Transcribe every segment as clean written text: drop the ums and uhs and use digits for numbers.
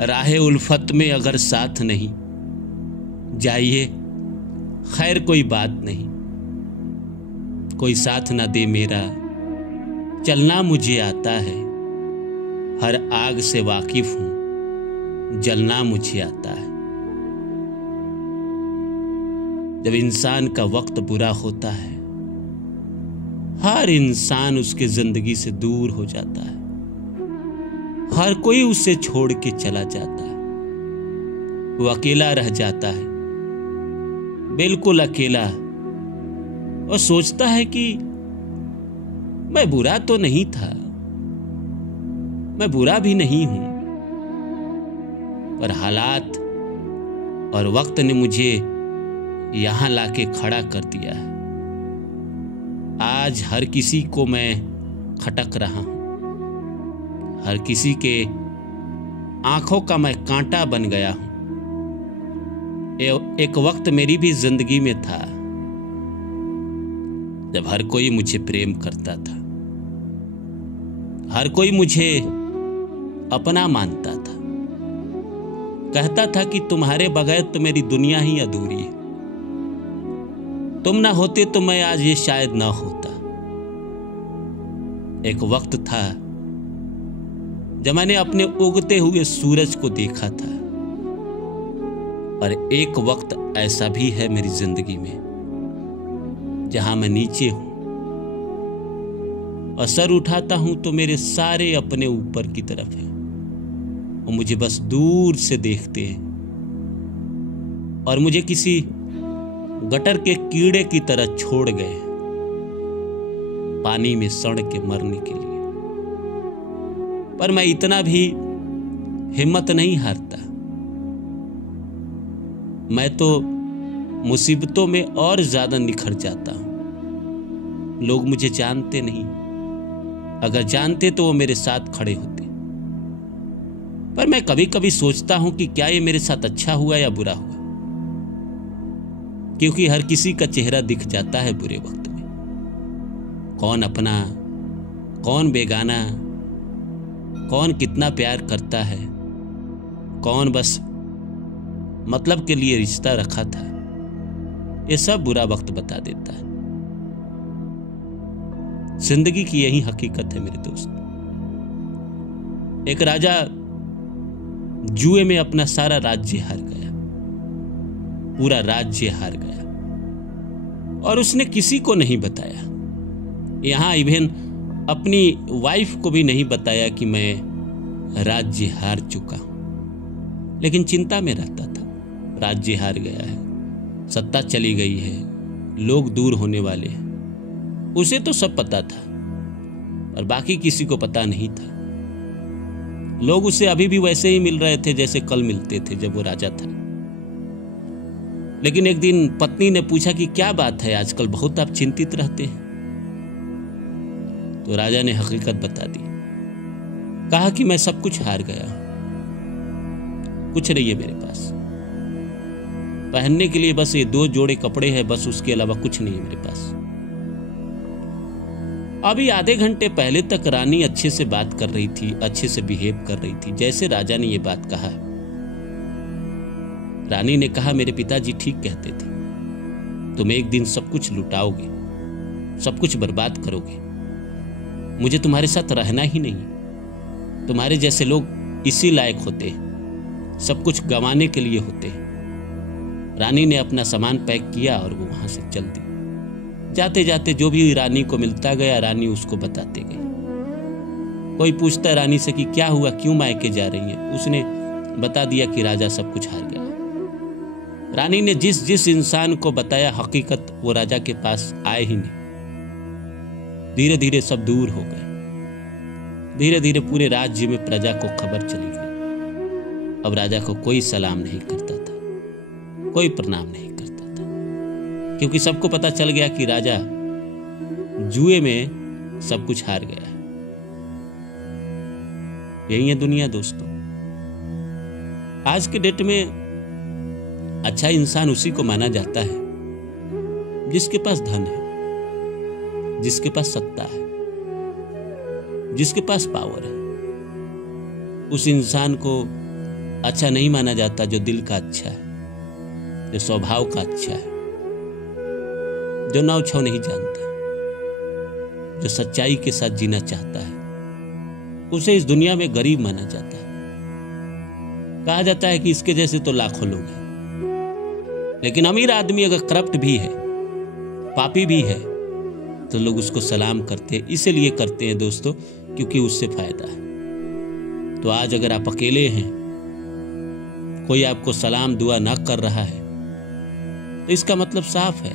राहे उल्फत में अगर साथ नहीं, जाइए खैर कोई बात नहीं। कोई साथ ना दे मेरा, चलना मुझे आता है। हर आग से वाकिफ हूं, जलना मुझे आता है। जब इंसान का वक्त बुरा होता है, हर इंसान उसके जिंदगी से दूर हो जाता है। हर कोई उसे छोड़ के चला जाता है। वो अकेला रह जाता है, बिल्कुल अकेला, और सोचता है कि मैं बुरा तो नहीं था, मैं बुरा भी नहीं हूं, पर हालात और वक्त ने मुझे यहां लाके खड़ा कर दिया है। आज हर किसी को मैं खटक रहा हूं, हर किसी के आंखों का मैं कांटा बन गया हूं। एक वक्त मेरी भी जिंदगी में था जब हर कोई मुझे प्रेम करता था, हर कोई मुझे अपना मानता था, कहता था कि तुम्हारे बगैर तो मेरी दुनिया ही अधूरी है, तुम ना होते तो मैं आज ये शायद ना होता। एक वक्त था जब मैंने अपने उगते हुए सूरज को देखा था, और एक वक्त ऐसा भी है मेरी जिंदगी में जहां मैं नीचे हूं और सर उठाता हूं तो मेरे सारे अपने ऊपर की तरफ हैं और मुझे बस दूर से देखते हैं और मुझे किसी गटर के कीड़े की तरह छोड़ गए पानी में सड़ के मरने के लिए। पर मैं इतना भी हिम्मत नहीं हारता। मैं तो मुसीबतों में और ज्यादा निखर जाता हूं। लोग मुझे जानते नहीं, अगर जानते तो वो मेरे साथ खड़े होते। पर मैं कभी कभी सोचता हूं कि क्या ये मेरे साथ अच्छा हुआ या बुरा हुआ, क्योंकि हर किसी का चेहरा दिख जाता है बुरे वक्त में। कौन अपना, कौन बेगाना, कौन कितना प्यार करता है, कौन बस मतलब के लिए रिश्ता रखा था, ये सब बुरा वक्त बता देता है। जिंदगी की यही हकीकत है मेरे दोस्त। एक राजा जुए में अपना सारा राज्य हार गया, पूरा राज्य हार गया, और उसने किसी को नहीं बताया। यहां इवन अपनी वाइफ को भी नहीं बताया कि मैं राज्य हार चुका हूं। लेकिन चिंता में रहता था, राज्य हार गया है, सत्ता चली गई है, लोग दूर होने वाले हैं। उसे तो सब पता था, पर बाकी किसी को पता नहीं था। लोग उसे अभी भी वैसे ही मिल रहे थे जैसे कल मिलते थे जब वो राजा था। लेकिन एक दिन पत्नी ने पूछा कि क्या बात है, आजकल बहुत आप चिंतित रहते हैं। तो राजा ने हकीकत बता दी, कहा कि मैं सब कुछ हार गया हूं, कुछ नहीं है मेरे पास, पहनने के लिए बस ये 2 जोड़े कपड़े हैं, बस उसके अलावा कुछ नहीं है मेरे पास। अभी आधे घंटे पहले तक रानी अच्छे से बात कर रही थी, अच्छे से बिहेव कर रही थी। जैसे राजा ने ये बात कहा, रानी ने कहा मेरे पिताजी ठीक कहते थे, तुम एक दिन सब कुछ लुटाओगे, सब कुछ बर्बाद करोगे, मुझे तुम्हारे साथ रहना ही नहीं। तुम्हारे जैसे लोग इसी लायक होते हैं, सब कुछ गंवाने के लिए होते हैं। रानी ने अपना सामान पैक किया और वो वहां से चल दी। जाते जाते जो भी रानी को मिलता गया, रानी उसको बताते गई। कोई पूछता रानी से कि क्या हुआ, क्यों मायके जा रही है, उसने बता दिया कि राजा सब कुछ हार गया। रानी ने जिस जिस इंसान को बताया हकीकत, वो राजा के पास आए ही नहीं। धीरे धीरे सब दूर हो गए, धीरे धीरे पूरे राज्य में प्रजा को खबर चली गई। अब राजा को कोई सलाम नहीं करता था, कोई प्रणाम नहीं करता था, क्योंकि सबको पता चल गया कि राजा जुए में सब कुछ हार गया है। यही है दुनिया दोस्तों। आज के डेट में अच्छा इंसान उसी को माना जाता है जिसके पास धन है, जिसके पास सत्ता है, जिसके पास पावर है। उस इंसान को अच्छा नहीं माना जाता जो दिल का अच्छा है, जो स्वभाव का अच्छा है, जो नाव छाव नहीं जानता, जो सच्चाई के साथ जीना चाहता है, उसे इस दुनिया में गरीब माना जाता है। कहा जाता है कि इसके जैसे तो लाखों लोग हैं, लेकिन अमीर आदमी अगर करप्ट भी है, पापी भी है, तो लोग उसको सलाम करते हैं। इसीलिए करते हैं दोस्तों, क्योंकि उससे फायदा है। तो आज अगर आप अकेले हैं, कोई आपको सलाम दुआ ना कर रहा है, तो इसका मतलब साफ है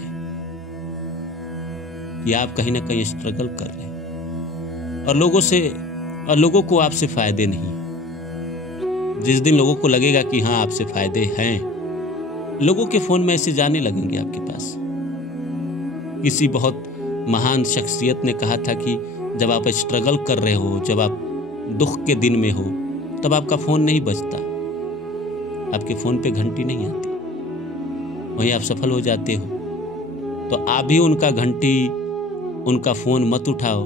कि आप कहीं ना कहीं स्ट्रगल कर रहे हैं और लोगों को आपसे फायदे नहीं। जिस दिन लोगों को लगेगा कि हाँ आपसे फायदे हैं, लोगों के फोन मैसेज आने लगेंगे आपके पास। किसी बहुत महान शख्सियत ने कहा था कि जब आप स्ट्रगल कर रहे हो, जब आप दुख के दिन में हो, तब आपका फोन नहीं बजता, आपके फोन पे घंटी नहीं आती, वहीं आप सफल हो जाते हो। तो आप भी उनका घंटी, उनका फोन मत उठाओ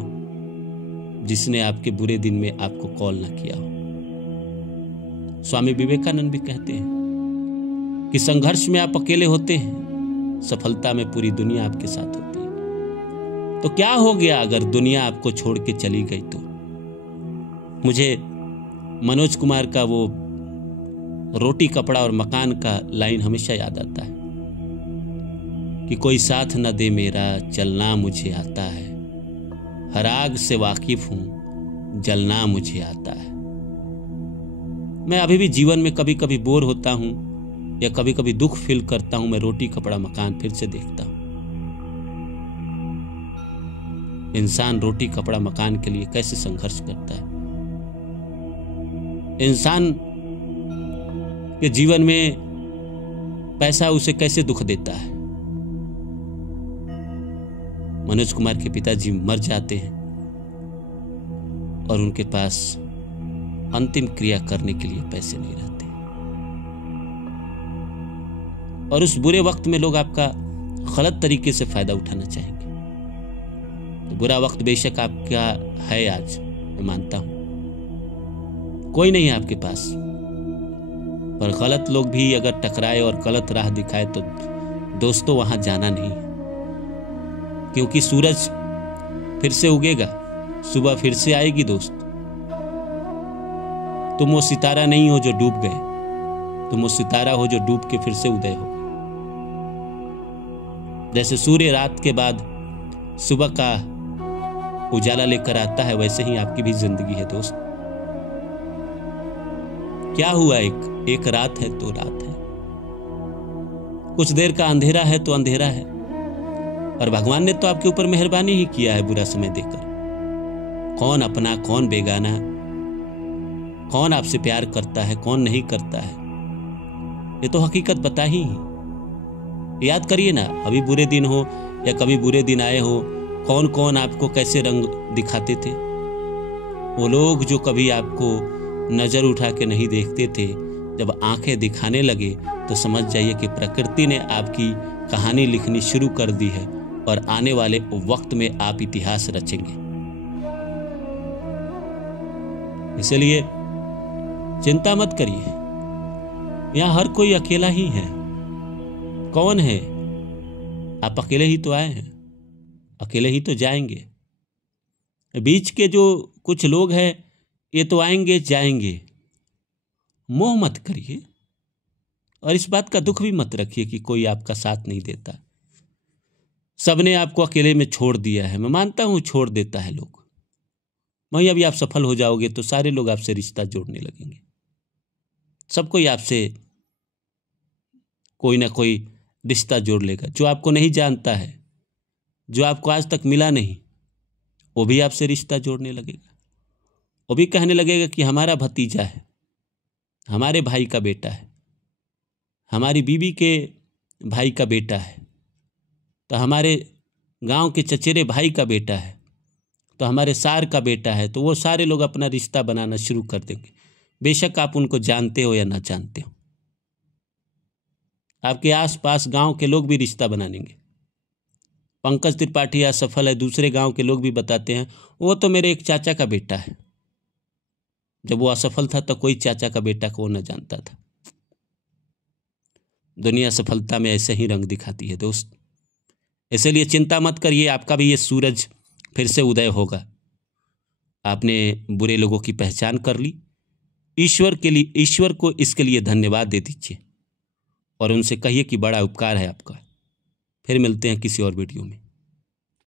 जिसने आपके बुरे दिन में आपको कॉल ना किया हो। स्वामी विवेकानंद भी कहते हैं कि संघर्ष में आप अकेले होते हैं, सफलता में पूरी दुनिया आपके साथ होती है। तो क्या हो गया अगर दुनिया आपको छोड़ के चली गई? तो मुझे मनोज कुमार का वो रोटी कपड़ा और मकान का लाइन हमेशा याद आता है कि कोई साथ न दे मेरा, चलना मुझे आता है, हर आग से वाकिफ हूं, जलना मुझे आता है। मैं अभी भी जीवन में कभी कभी बोर होता हूं या कभी कभी दुख फील करता हूं, मैं रोटी कपड़ा मकान फिर से देखता हूं। इंसान रोटी कपड़ा मकान के लिए कैसे संघर्ष करता है। इंसान के जीवन में पैसा उसे कैसे दुख देता है। मनोज कुमार के पिताजी मर जाते हैं और उनके पास अंतिम क्रिया करने के लिए पैसे नहीं रहते, और उस बुरे वक्त में लोग आपका गलत तरीके से फायदा उठाना चाहेंगे। तो बुरा वक्त बेशक आपका है आज, मैं मानता हूं, कोई नहीं है आपके पास, पर गलत लोग भी अगर टकराए और गलत राह दिखाए तो दोस्तों वहां जाना नहीं है, क्योंकि सूरज फिर से उगेगा, सुबह फिर से आएगी दोस्त। तुम वो सितारा नहीं हो जो डूब गए, तुम वो सितारा हो जो डूब के फिर से उदय हो। जैसे सूर्य रात के बाद सुबह का उजाला लेकर आता है, वैसे ही आपकी भी जिंदगी है दोस्त। क्या हुआ, एक रात है तो रात है, कुछ देर का अंधेरा है तो अंधेरा है, और भगवान ने तो आपके ऊपर मेहरबानी ही किया है बुरा समय देकर। कौन अपना, कौन बेगाना, कौन आपसे प्यार करता है, कौन नहीं करता है, ये तो हकीकत बता ही है। याद करिए ना, अभी बुरे दिन हो या कभी बुरे दिन आए हो, कौन कौन आपको कैसे रंग दिखाते थे। वो लोग जो कभी आपको नजर उठा के नहीं देखते थे, जब आंखें दिखाने लगे तो समझ जाइए कि प्रकृति ने आपकी कहानी लिखनी शुरू कर दी है, और आने वाले वक्त में आप इतिहास रचेंगे। इसलिए चिंता मत करिए, यहां हर कोई अकेला ही है। कौन है? आप अकेले ही तो आए हैं, अकेले ही तो जाएंगे। बीच के जो कुछ लोग हैं, ये तो आएंगे जाएंगे। मोह मत करिए, और इस बात का दुख भी मत रखिए कि कोई आपका साथ नहीं देता। सबने आपको अकेले में छोड़ दिया है। मैं मानता हूं छोड़ देता है लोग, वहीं अभी आप सफल हो जाओगे तो सारे लोग आपसे रिश्ता जोड़ने लगेंगे। सब कोई आपसे कोई ना कोई रिश्ता जोड़ लेगा। जो आपको नहीं जानता है, जो आपको आज तक मिला नहीं, वो भी आपसे रिश्ता जोड़ने लगेगा। वो भी कहने लगेगा कि हमारा भतीजा है, हमारे भाई का बेटा है, हमारी बीवी के भाई का बेटा है, तो हमारे गांव के चचेरे भाई का बेटा है, तो हमारे सार का बेटा है। तो वो सारे लोग अपना रिश्ता बनाना शुरू कर देंगे, बेशक आप उनको जानते हो या ना जानते हो। आपके आसपास गांव के लोग भी रिश्ता बना लेंगे। पंकज त्रिपाठी आज सफल है, दूसरे गांव के लोग भी बताते हैं वो तो मेरे एक चाचा का बेटा है। जब वो असफल था तो कोई चाचा का बेटा को न जानता था। दुनिया सफलता में ऐसे ही रंग दिखाती है दोस्त। इसलिए चिंता मत करिए, आपका भी ये सूरज फिर से उदय होगा। आपने बुरे लोगों की पहचान कर ली। ईश्वर को इसके लिए धन्यवाद दे दीजिए और उनसे कहिए कि बड़ा उपकार है आपका। फिर मिलते हैं किसी और वीडियो में।